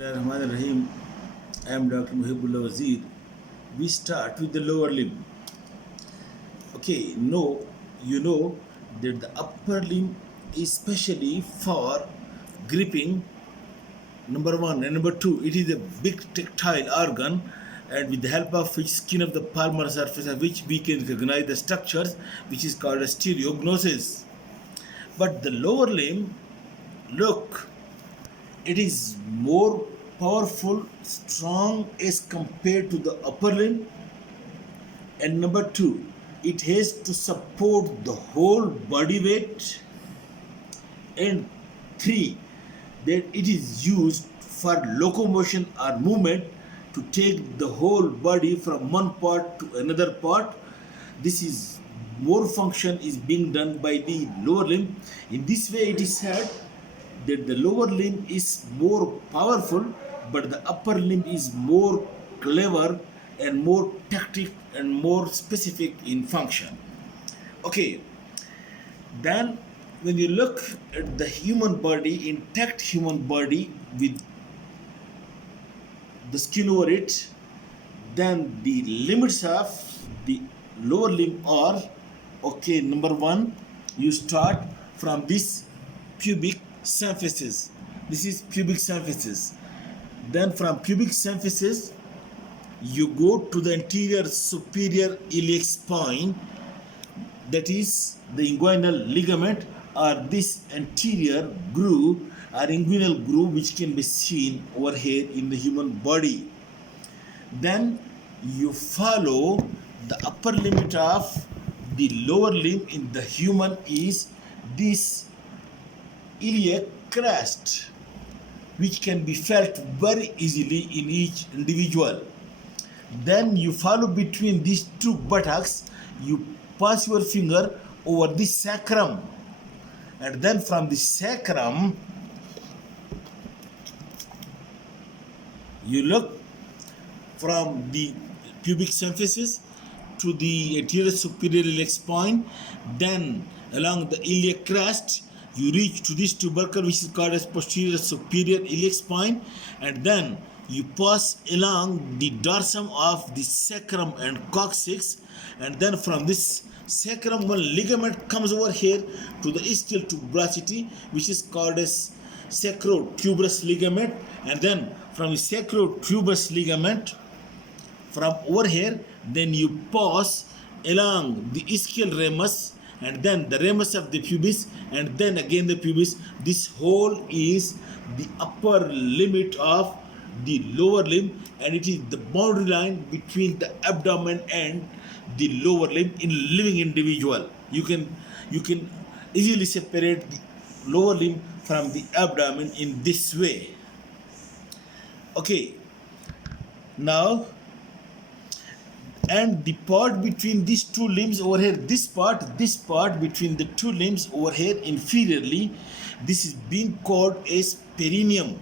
Rahim. I am Dr. Muhibullah Wazir. We start with the lower limb. Okay, no, you know that the upper limb is specially for gripping. Number one and number two, it is a big tactile organ, and with the help of which skin of the palmar surface of which we can recognize the structures, which is called a stereognosis. But the lower limb, look, it is more powerful, strong as compared to the upper limb. And number two, it has to support the whole body weight. And three, that it is used for locomotion or movement to take the whole body from one part to another part. This is more function is being done by the lower limb. In this way, it is said that the lower limb is more powerful, but the upper limb is more clever and more tactic and more specific in function. Okay, then when you look at the human body, intact human body with the skin over it, then the limits of the lower limb are, okay, number one, you start from this pubic symphysis. This is pubic symphysis. Then from pubic symphysis, you go to the anterior superior iliac spine, that is the inguinal ligament, or this anterior groove or inguinal groove, which can be seen over here in the human body. Then you follow the upper limit of the lower limb in the human is this iliac crest, which can be felt very easily in each individual. Then you follow between these two buttocks, you pass your finger over the sacrum, and then from the sacrum you look from the pubic symphysis to the anterior superior iliac spine, then along the iliac crest you reach to this tubercle, which is called as posterior superior iliac spine, and then you pass along the dorsum of the sacrum and coccyx, and then from this sacrum one ligament comes over here to the ischial tuberosity, which is called as sacrotuberous ligament, and then from the sacrotuberous ligament from over here, then you pass along the ischial ramus, and then the ramus of the pubis, and then again the pubis. This whole is the upper limit of the lower limb, and it is the boundary line between the abdomen and the lower limb in living individual. You can easily separate the lower limb from the abdomen in this way. Okay, now, and the part between these two limbs over here, this part between the two limbs over here inferiorly, this is being called as perineum,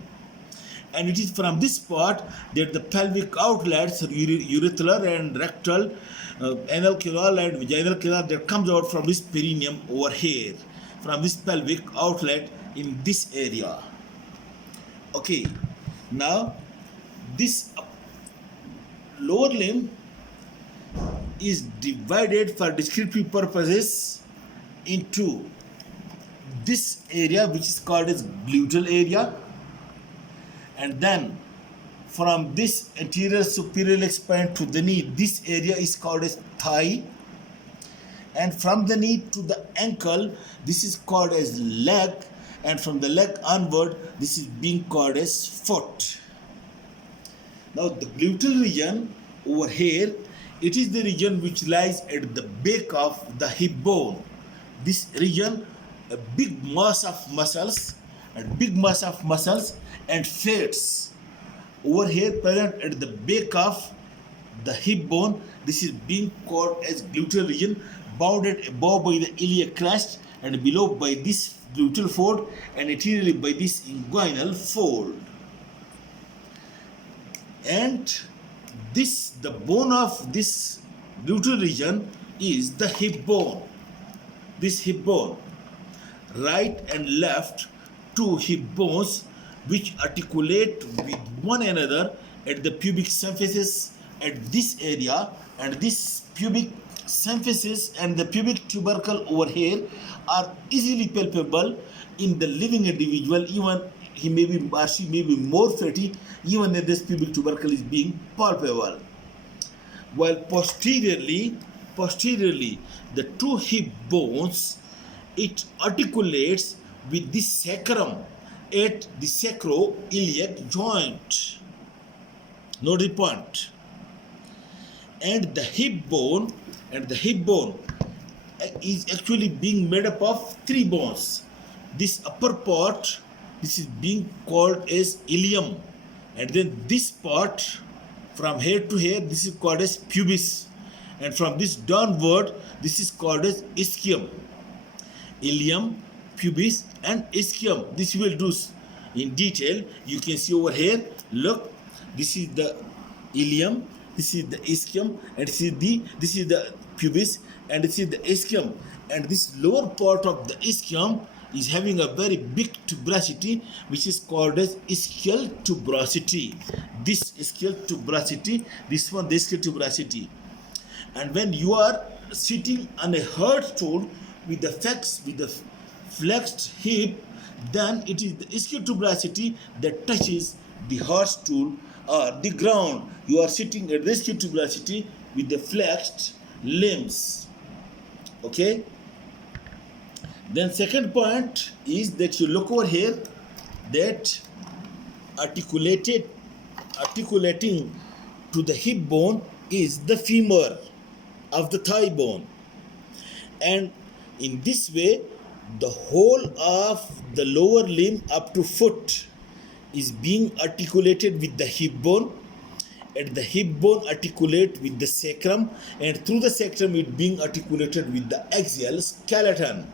and it is from this part that the pelvic outlets, urethral and rectal, anal canal and vaginal canal, that comes out from this perineum over here, from this pelvic outlet in this area. Okay, now this lower limb is divided for descriptive purposes into this area, which is called as gluteal area, and then from this anterior superior iliac spine to the knee, this area is called as thigh, and from the knee to the ankle, this is called as leg, and from the leg onward, this is being called as foot. Now the gluteal region over here, it is the region which lies at the back of the hip bone. This region, a big mass of muscles and fats over here present at the back of the hip bone. This is being called as gluteal region, bounded above by the iliac crest and below by this gluteal fold, and anteriorly by this inguinal fold. And this, the bone of this gluteal region is the hip bone. This hip bone, right and left two hip bones which articulate with one another at the pubic symphysis at this area, and this pubic symphysis and the pubic tubercle over here are easily palpable in the living individual. Even he may be or she may be more fatty, even if this pubic tubercle is being palpable. While posteriorly, the two hip bones, it articulates with the sacrum at the sacroiliac joint. Note the point. And the hip bone is actually being made up of three bones. This upper part, this is being called as ilium, and then this part from here to here, this is called as pubis, and from this downward, this is called as ischium. Ilium, pubis, and ischium. This we will do in detail. You can see over here. Look, this is the ilium, this is the ischium, and this is the pubis, and this is the ischium. And this lower part of the ischium is having a very big tuberosity, which is called as ischial tuberosity. This ischial tuberosity, this one, the ischial tuberosity. And when you are sitting on a hard stool with the flexed hip, then it is the ischial tuberosity that touches the hard stool or the ground. You are sitting at the ischial tuberosity with the flexed limbs. Okay. Then second point is that you look over here, that articulating to the hip bone is the femur of the thigh bone, and in this way the whole of the lower limb up to foot is being articulated with the hip bone, and the hip bone articulate with the sacrum, and through the sacrum it being articulated with the axial skeleton.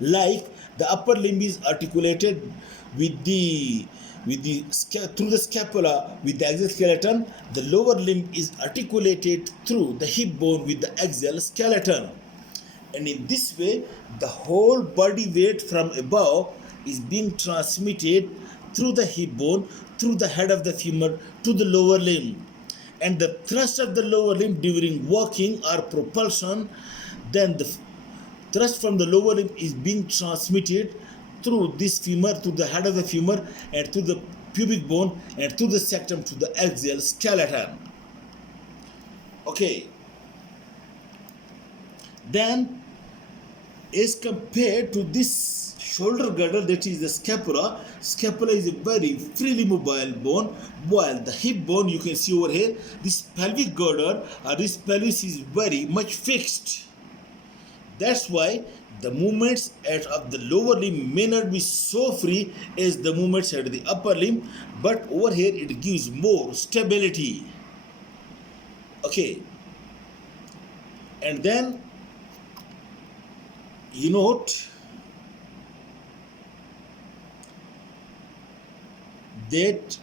Like the upper limb is articulated with the through the scapula with the axial skeleton, the lower limb is articulated through the hip bone with the axial skeleton. And in this way, the whole body weight from above is being transmitted through the hip bone, through the head of the femur to the lower limb. And the thrust of the lower limb during walking or propulsion, then the thrust from the lower limb is being transmitted through this femur to the head of the femur, and to the pubic bone, and to the sacrum to the axial skeleton. Okay. Then, as compared to this shoulder girdle, that is the scapula is a very freely mobile bone, while the hip bone, you can see over here, this pelvic girdle or this pelvis is very much fixed. That's why the movements of the lower limb may not be so free as the movements at the upper limb, but over here it gives more stability. Okay. And then you note that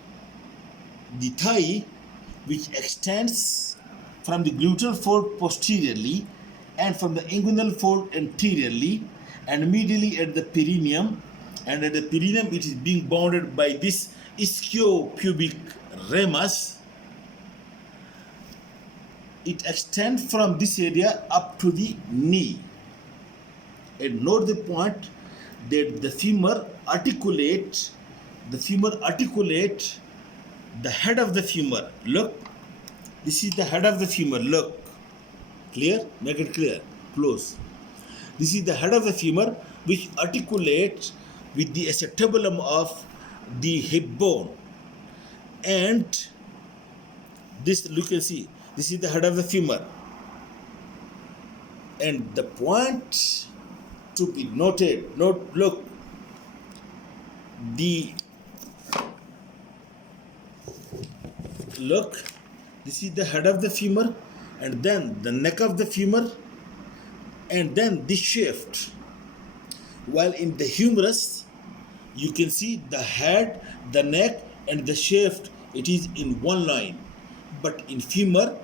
the thigh, which extends from the gluteal fold posteriorly and from the inguinal fold anteriorly and medially at the perineum, and at the perineum it is being bounded by this ischiopubic ramus. It extends from this area up to the knee. And note the point that the femur articulates the head of the femur. Look, this is the head of the femur. Look, clear? Make it clear. Close. This is the head of the femur, which articulates with the acetabulum of the hip bone. And this, you can see, this is the head of the femur. And the point to be noted, look, this is the head of the femur, and then the neck of the femur, and then the shaft. While in the humerus, you can see the head, the neck, and the shaft, it is in one line. But in femur,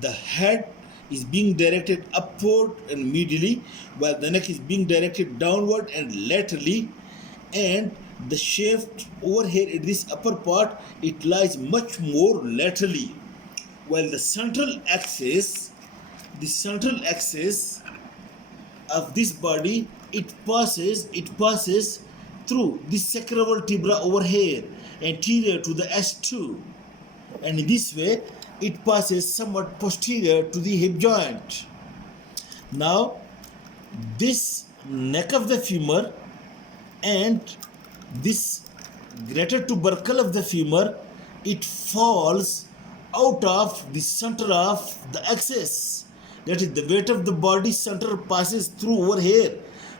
the head is being directed upward and medially, while the neck is being directed downward and laterally, and the shaft over here in this upper part, it lies much more laterally, while the central axis of this body, it passes through this sacrovertebra over here, anterior to the S2, and in this way it passes somewhat posterior to the hip joint. Now this neck of the femur and this greater tubercle of the femur, it falls out of the center of the axis. That is, the weight of the body center passes through over here,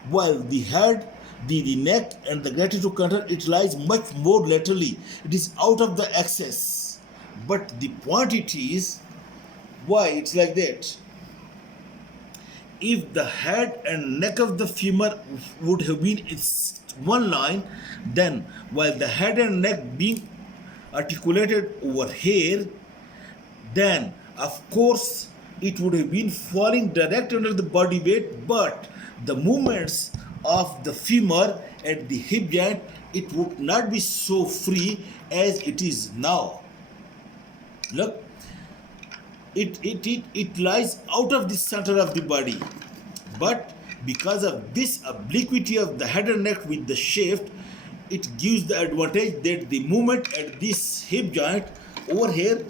while the head, the neck and the greater tubercle, it lies much more laterally. It is out of the axis. But the point it is, why it's like that? If the head and neck of the femur would have been its one line, then while the head and neck being articulated over here, then of course it would have been falling direct under the body weight, but the movements of the femur at the hip joint, it would not be so free as it is now. Look, it lies out of the center of the body, but because of this obliquity of the head and neck with the shaft, it gives the advantage that the movement at this hip joint over here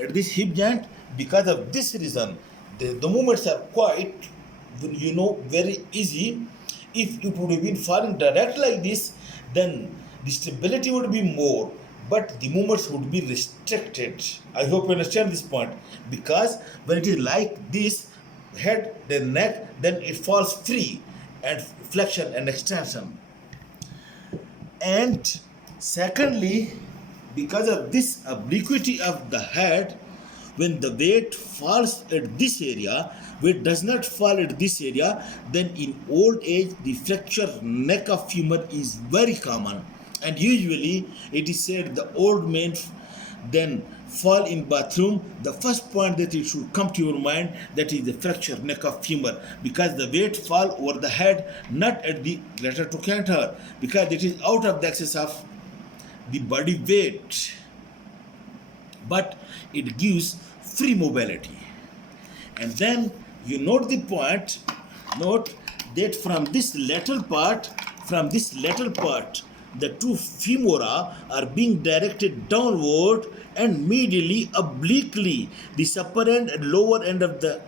at this hip joint, because of this reason, the movements are quite very easy. If it would have been falling direct like this, then the stability would be more, but the movements would be restricted. I hope you understand this point, because when it is like this, head, then neck, then it falls free, and flexion and extension. And secondly, because of this obliquity of the head, when the weight falls at this area, weight does not fall at this area, then in old age the fracture neck of femur is very common, and usually it is said the old men then fall in bathroom, the first point that it should come to your mind, that is the fracture neck of femur, because the weight fall over the head, not at the greater trochanter, because it is out of the axis of the body weight, but it gives free mobility. And then you note the point, note that from this lateral part, the two femora are being directed downward and medially obliquely. This upper end and lower end of the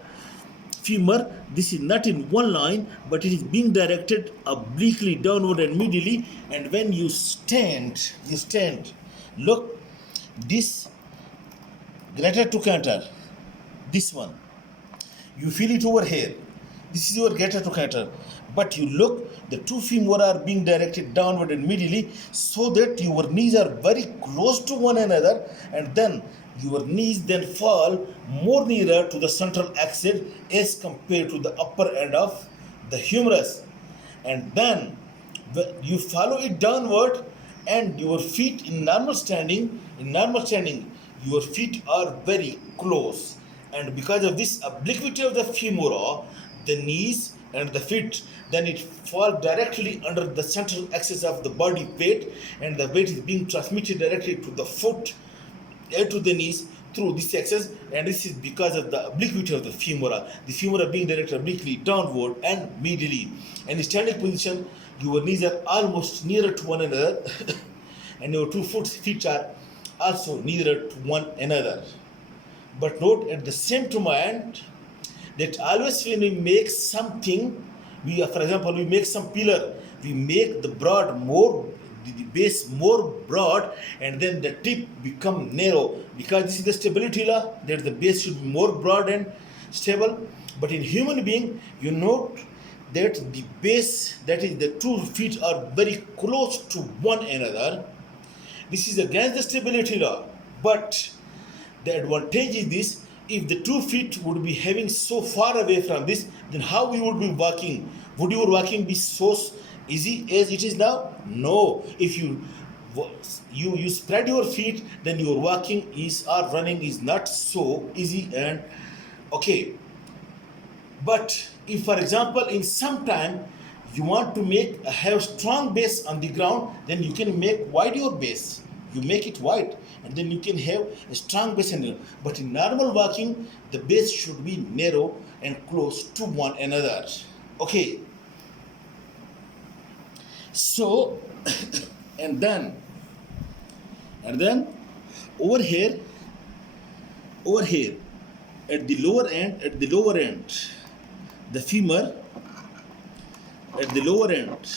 femur, this is not in one line, but it is being directed obliquely downward and medially. And when you stand, look, this greater trochanter, this one, you feel it over here. This is your greater trochanter, but you look, the two femora are being directed downward and medially, so that your knees are very close to one another, and then your knees then fall more nearer to the central axis as compared to the upper end of the humerus. And then you follow it downward, and your feet in normal standing, your feet are very close. And because of this obliquity of the femora, the knees and the feet, then it fall directly under the central axis of the body weight, and the weight is being transmitted directly to the foot and to the knees through this axis, and this is because of the obliquity of the femora being directed obliquely downward and medially. And in standing position, your knees are almost nearer to one another and your two feet are also nearer to one another. But note at the same time that always when we make something, for example, we make some pillar, we make the base more broad, and then the tip become narrow, because this is the stability law, that the base should be more broad and stable. But in human being, you note that the base, that is the two feet, are very close to one another. This is against the stability law, but the advantage is this: if the 2 feet would be having so far away from this, then how we would be walking? Would your walking be so easy as it is now? No. If you spread your feet, then your walking or running is not so easy and okay. But if, for example, in some time You want to have strong base on the ground, then you can make wide your base. You make it wide, and then you can have a strong base. But in normal walking, the base should be narrow and close to one another. Okay. So, and then, and then over here, at the lower end, the femur, at the lower end,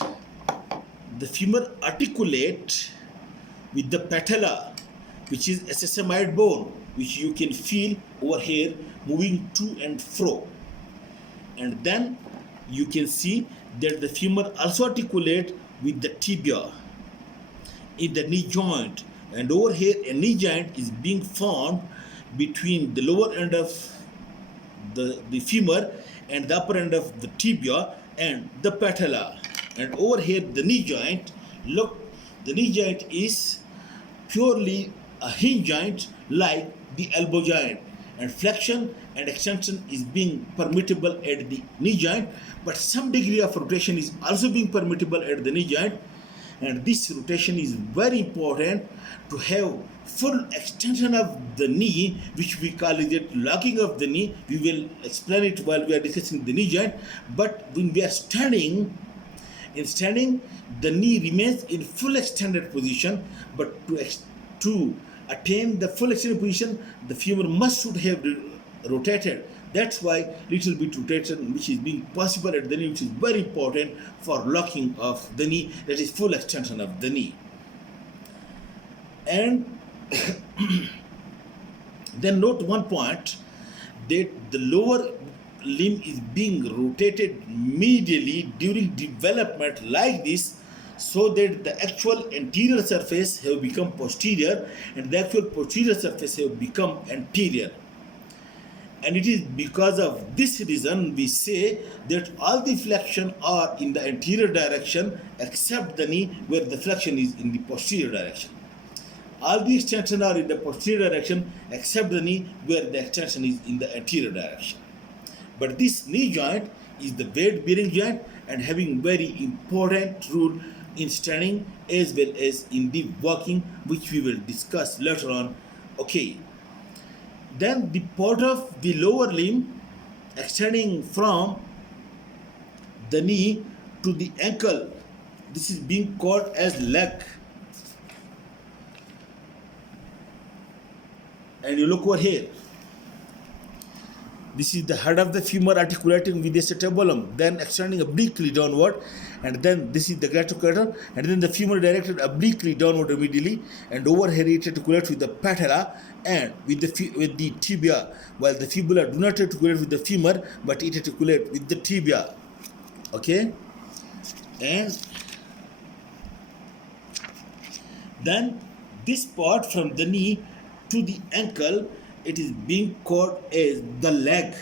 the femur articulate with the patella, which is a sesamoid bone, which you can feel over here moving to and fro. And then you can see that the femur also articulate with the tibia in the knee joint. And over here, a knee joint is being formed between the lower end of the femur and the upper end of the tibia and the patella. And over here, the knee joint, look, the knee joint is purely a hinge joint like the elbow joint, and flexion and extension is being permissible at the knee joint, but some degree of rotation is also being permissible at the knee joint. And this rotation is very important to have full extension of the knee, which we call it locking of the knee. We will explain it while we are discussing the knee joint. But when we are standing, the knee remains in full extended position, but to attain the full extended position, the femur should have rotated. That's why little bit rotation, which is being possible at the knee, which is very important for locking of the knee, that is full extension of the knee. And then note one point, that the lower limb is being rotated medially during development like this, so that the actual anterior surface have become posterior and the actual posterior surface have become anterior. And it is because of this reason we say that all the flexion are in the anterior direction except the knee, where the flexion is in the posterior direction. All the extension are in the posterior direction except the knee, where the extension is in the anterior direction. But this knee joint is the weight bearing joint and having very important role in standing as well as in the walking, which we will discuss later on. Okay. Then the part of the lower limb extending from the knee to the ankle, this is being called as leg. And you look over here, this is the head of the femur articulating with the acetabulum, then extending obliquely downward, and then this is the gratocarder, and then the femur directed obliquely downward immediately, and over here it articulates with the patella and with the tibia, while the fibula do not articulate with the femur, but it articulates with the tibia. Okay, and then this part from the knee to the ankle, it is being called as the leg.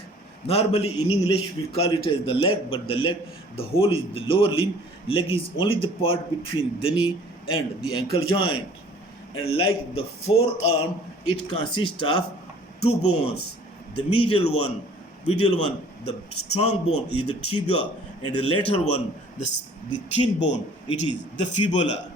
Normally in English we call it as the leg, but the whole is the lower limb. Leg is only the part between the knee and the ankle joint. And like the forearm, it consists of two bones. The medial one, the strong bone is the tibia, and the later one, the thin bone, it is the fibula.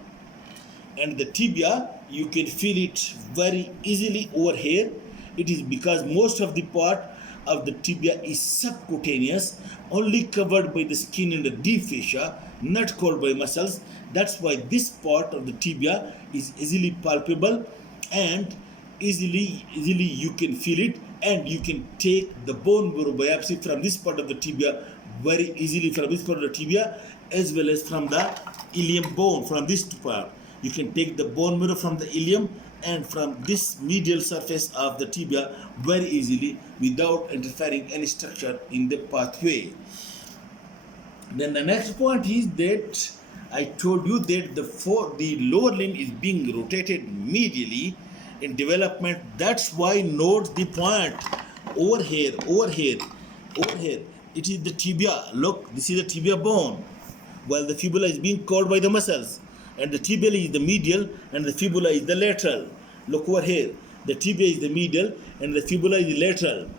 And the tibia, you can feel it very easily over here. It is because most of the part of the tibia is subcutaneous, only covered by the skin and the deep fascia, not covered by muscles. That's why this part of the tibia is easily palpable and easily you can feel it, and you can take the bone marrow biopsy from this part of the tibia very easily, from this part of the tibia as well as from the ilium bone. From this part you can take the bone marrow from the ilium and from this medial surface of the tibia very easily without interfering any structure in the pathway. Then the next point is that I told you that the lower limb is being rotated medially in development. That's why note the point over here. It is the tibia. Look, this is the tibia bone, while the fibula is being caught by the muscles, and the tibia is the medial and the fibula is the lateral. Look over here, the tibia is the medial and the fibula is the lateral.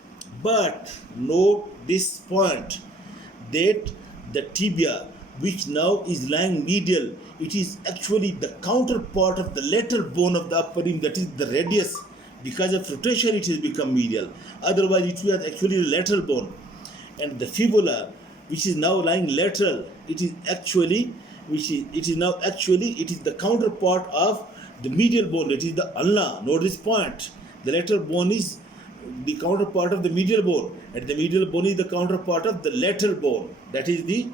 But note this point, that the tibia which now is lying medial. It is actually the counterpart of the lateral bone of the upper limb, that is the radius. Because of rotation, it has become medial. Otherwise, it was actually the lateral bone. And the fibula, which is now lying lateral, it is the counterpart of the medial bone, that is the ulna. Note this point. The lateral bone is the counterpart of the medial bone, and the medial bone is the counterpart of the lateral bone, that is the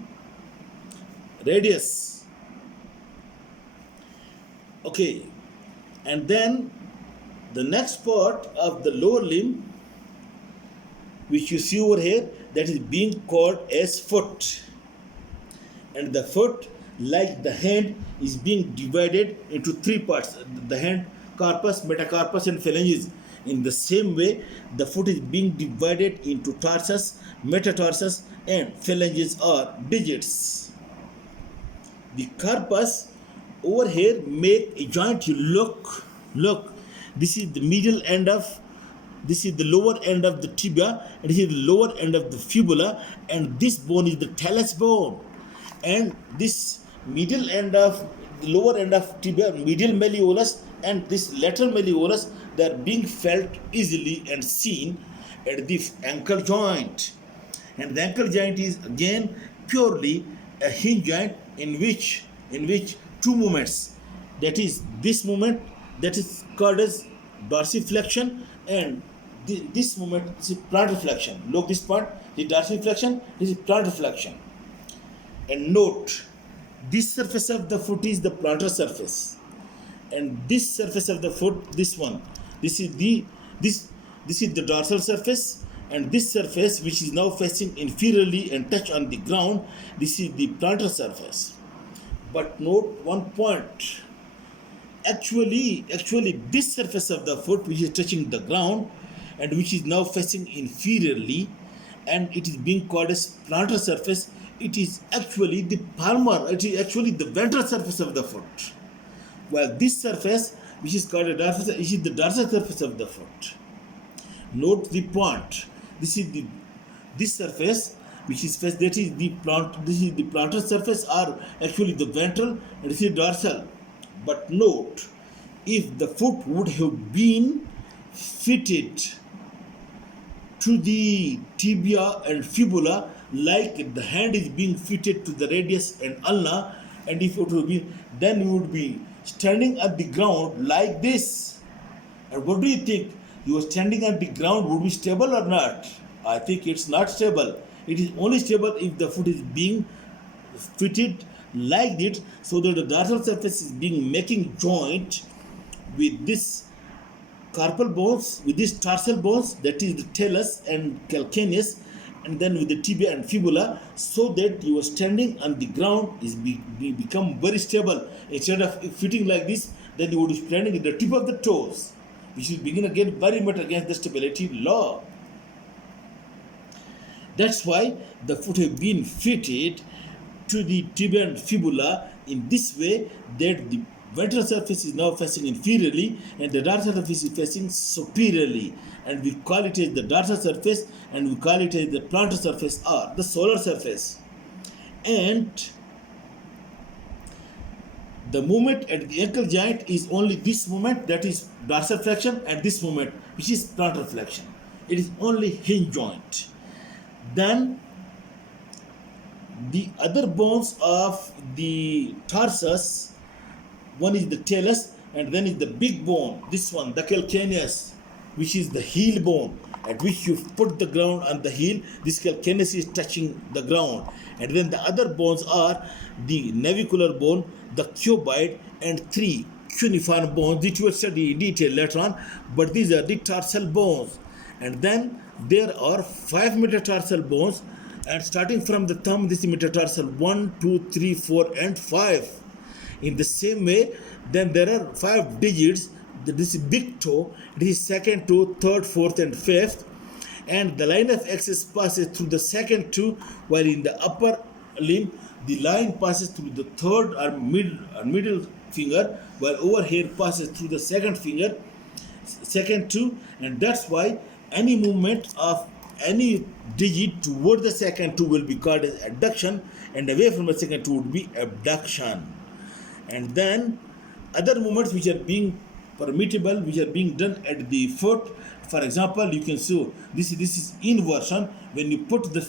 radius. Okay, and then the next part of the lower limb, which you see over here, that is being called as foot. And the foot, like the hand, is being divided into three parts: the hand, carpus, metacarpus, and phalanges. In the same way, the foot is being divided into tarsus, metatarsus, and phalanges or digits. The carpus over here make a joint. You look, this is the middle end of, this is the lower end of the tibia, and this is the lower end of the fibula, and this bone is the talus bone. And this middle end of, the lower end of tibia, medial malleolus, and this lateral malleolus, they are being felt easily and seen at the ankle joint. And the ankle joint is again purely a hinge joint in which two movements, that is this movement, that is called as dorsiflexion, and this movement is plantar flexion. Look this part, the dorsiflexion, this is plantar flexion. And note, this surface of the foot is the plantar surface, and this surface of the foot, this one, this is the dorsal surface, and this surface, which is now facing inferiorly and touch on the ground, this is the plantar surface. But note one point. Actually, this surface of the foot, which is touching the ground and which is now facing inferiorly, and it is being called as plantar surface, it is actually the palmar, it is actually the ventral surface of the foot. While this surface, which is called a dorsal, it is the dorsal surface of the foot. Note the point. This surface, which is that is the plantar surface, or actually the ventral, and this is dorsal. But note, if the foot would have been fitted to the tibia and fibula, like the hand is being fitted to the radius and ulna, and if it would be, then you would be standing at the ground like this. And what do you think? You are standing at the ground, would be stable or not? I think it's not stable. It is only stable if the foot is being fitted like it, so that the dorsal surface is being making joint with this carpal bones, with these tarsal bones, that is the talus and calcaneus, and then with the tibia and fibula, so that you are standing on the ground is become very stable. Instead of fitting like this, then you would be standing at the tip of the toes, which will begin again very much against the stability law. That's why the foot have been fitted to the tibia and fibula in this way, that the ventral surface is now facing inferiorly and the dorsal surface is facing superiorly, and we call it as the dorsal surface, and we call it as the plantar surface or the solar surface. And the movement at the ankle joint is only this movement, that is dorsal flexion, and this movement, which is plantar flexion. It is only hinge joint. Then the other bones of the tarsus, one is the talus, and then is the big bone, this one, the calcaneus, which is the heel bone, at which you put the ground on the heel. This calcaneus is touching the ground. And then the other bones are the navicular bone, the cuboid, and three cuneiform bones, which we will study in detail later on, but these are the tarsal bones. And then there are 5 metatarsal bones, and starting from the thumb, this is metatarsal 1, 2, 3, 4, and 5. In the same way, then there are 5 digits. This is big toe, this is second toe, third, fourth, and fifth. And the line of axis passes through the second two, while in the upper limb, the line passes through the third or middle finger, while over here passes through the second finger, second two. And that's why any movement of any digit toward the second toe will be called as adduction, and away from the second toe would be abduction. And then other movements which are being permissible, which are being done at the foot. For example, you can see this is inversion, when you put the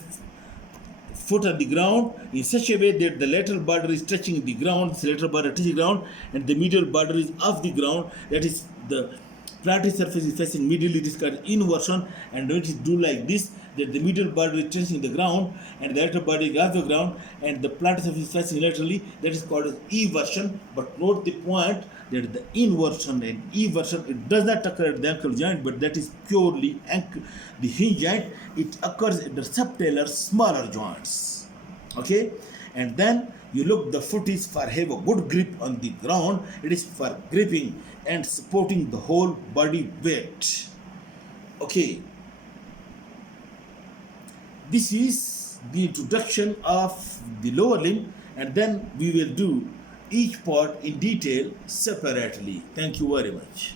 foot on the ground in such a way that the lateral border is touching the ground, the lateral border touching the ground, and the medial border is off the ground. That is, the plantar surface is facing medially. It is called inversion. And when it is do like this, that the medial border is touching the ground and the lateral border is off the ground, and the plantar surface is facing laterally, that is called as eversion. But note the point that the inversion and eversion, it does not occur at the ankle joint, but that is purely the hinge joint. It occurs at the subtalar smaller joints. Okay, and then you look, the foot is for have a good grip on the ground. It is for gripping and supporting the whole body weight. Okay, this is the introduction of the lower limb, and then we will do each part in detail separately. Thank you very much.